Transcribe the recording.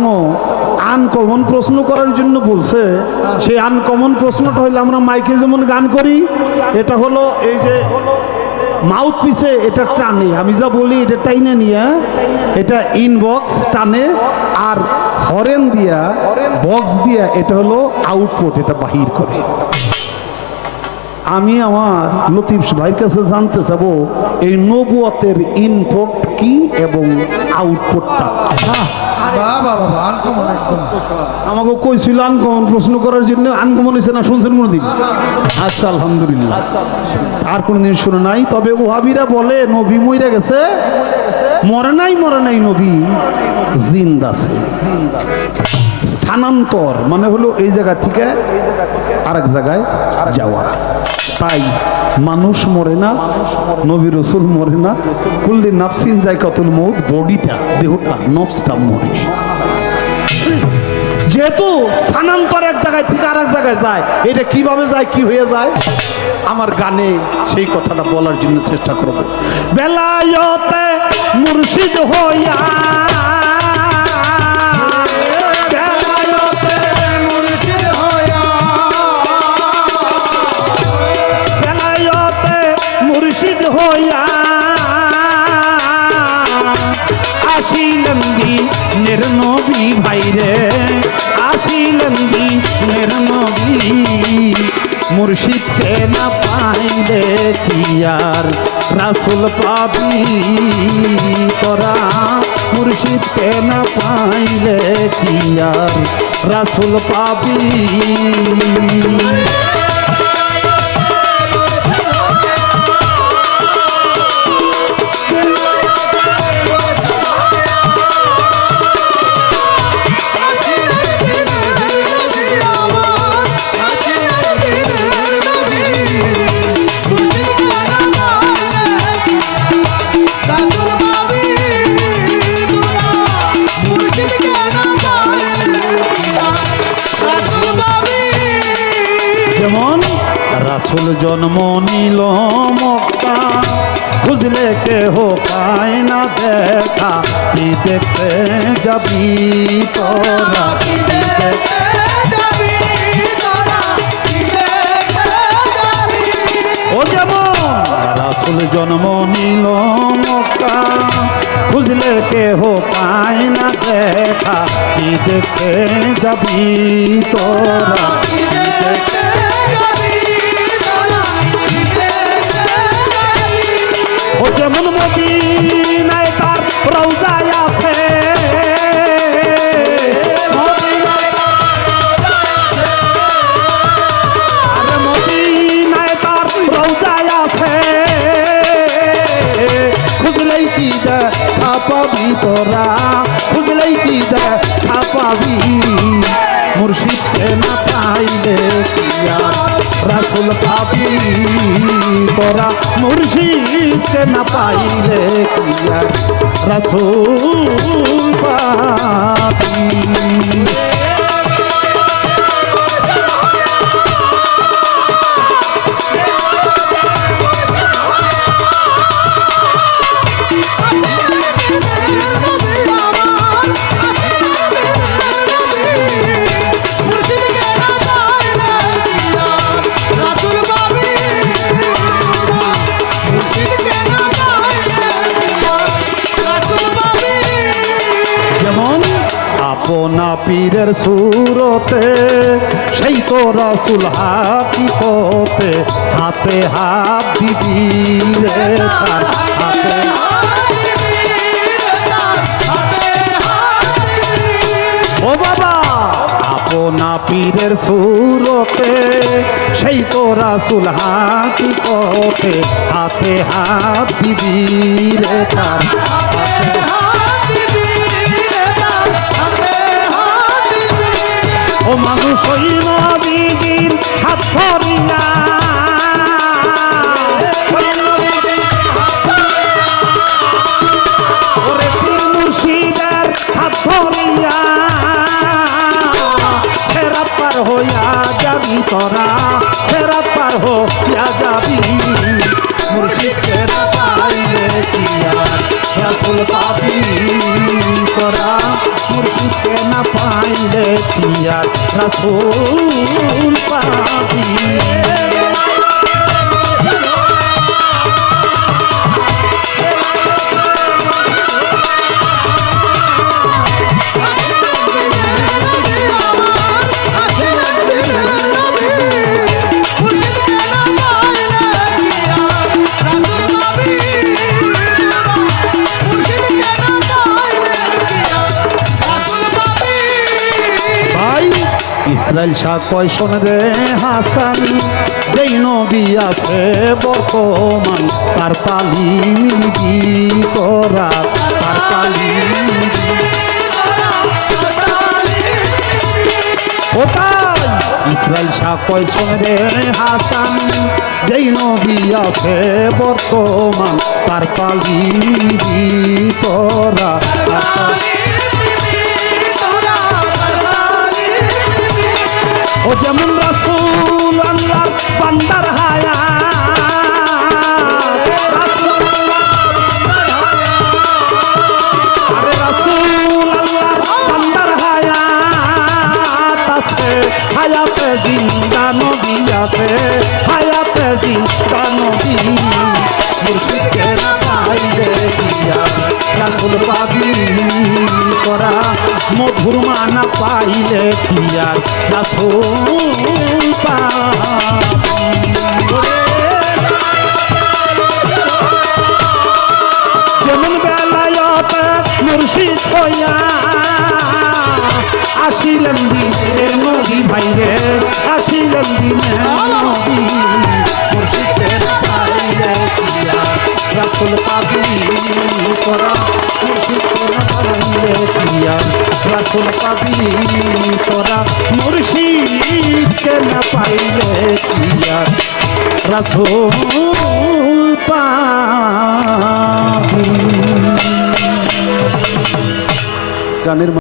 প্রশ্ন আনকমন প্রশ্ন করার জন্য বলছে। সেই আনকমন প্রশ্নটা হইলে আমরা মাইকে যেমন গান করি, এটা হলো এই যে মাউথ পিসে এটা টানে, আমি যা বলি এটা টাইনে নিয়ে এটা ইনবক্স টানে, আর হরেন দিয়া বক্স দিয়া এটা হলো আউটপুট, এটা বাহির করে। আমি আমার লতিফ ভাইয়ের কাছে জানতে চাবো এই নবুয়তের ইনপুট কি এবং আউটপুটটা। আমাকে কইছিল আনকমন প্রশ্ন করার জন্য, আনকমন হয়েছে না শুনছেন কোনোদিন? আচ্ছা আলহামদুলিল্লাহ, আর কোনোদিন শুনে নাই। তবে ওহাবিরা বলে নবী মইরা গেছে, মরে নাই নবী জিন্দা আছে। স্থানান্তর মানে হলো এই জায়গা থেকে আরেক জায়গায় যাওয়া। তাই মানুষ মরে না, নবী রাসূল মরে না, কুল্লি নাফসিন যায়কাতুল মউত, বডিটা দেহটা নফসটা মরে। যেহেতু স্থানান্তর এক জায়গায় থেকে আরেক জায়গায় যায়, এটা কিভাবে যায় কি হয়ে যায় আমার গানে সেই কথাটা বলার জন্য চেষ্টা করব। বেলায়েতে মুর্শিদ হইয়া হইয়া আসিলেন দিনের নবী ভাইরে, আসিলেন দিনের নবী। মুর্শিদকে না পাইলে কি আর রাসূল পাবি তোরা, মুর্শিদকে না পাইলে কি আর রাসূল পাবি। যেমন রাসূল জন্ম নিল মক্কা, বুঝলে কেহ পায় না দেখা, কি দেখতে যাবি তোরা, ও যেমন রাসূল জন্ম নিল মক্কা, বুঝলে কেহ পায় না দেখা, কি দেখতে যাবি তোরা। ও যেমন মদিনায় তার রওজায় আছে, আরে মদিনায় তার রওজায় আছে, খুঁজলেই কি দেখা পাবি তোরা, খুঁজলেই কি দেখা পাবি। মুর্শিদকে না পাইলে কি আর রাসূল পাবি তোরা, মুর্শিদকে না পাইলে কি আর রাসূল পাবি। আপনা পীরের সুরতে সেই তো রাসূল হাকিকতে, হাতে হাত দিবি রে তার, হাতে ও বাবা। আপনা পীরের সুরতে সেই তো রাসূল হাকিকতে, হাতে হাত দিবি রে তার, ও মানুষ ওই নবীজির হাত ধরিয়া, ওরে পীর মুর্শিদের হাত ধরিয়া, সেরা পার হইয়া যাবি তোরা, সেরা পার হইয়া যাবি। মুর্শিদকে না পাইলে কি আর রাসূল পাবি তোরা, মুর্শিদকে না পাইলে কি আর রাসূল পাবি। ইসরাইল শাহ কয় শোন রে হাসান, যেই নবী আছে বর্তমান তার পালি মিলবি তোরা, তার পালি ওটাই। ইসরাইল শাহ কয় শোন রে হাসান, যেই নবী আছে বর্তমান তার পালি মিলবি তোরা, তার পালি ও যেমন রাসূল আল্লাহ বান্দার হায়া, আরে রাসূল আল্লাহ বান্দার হায়া আছে, হায়াতে জিন্দা নবী আছে, হায়াতে জিন্দা নবী। মুর্শিদকে না পাইলে দিয়া রাসূল পাবি তোরা, মধুর মানা পাইলে কি আর রাসূল পাবি। যেমন বেলায়তে মুর্শিদ হইয়া আসিলেন দিনের নবী ভাইরে, আসিলেন দিনের নবী। মুর্শিদকে না পাইলে কি আর রাসূল পাবি তোরা, মুর্শিদকে না পাইলে কি আর রাসূল পাবি তোরা, মুর্শিদকে না পাইলে কি আর রাসূল পাবি। গানের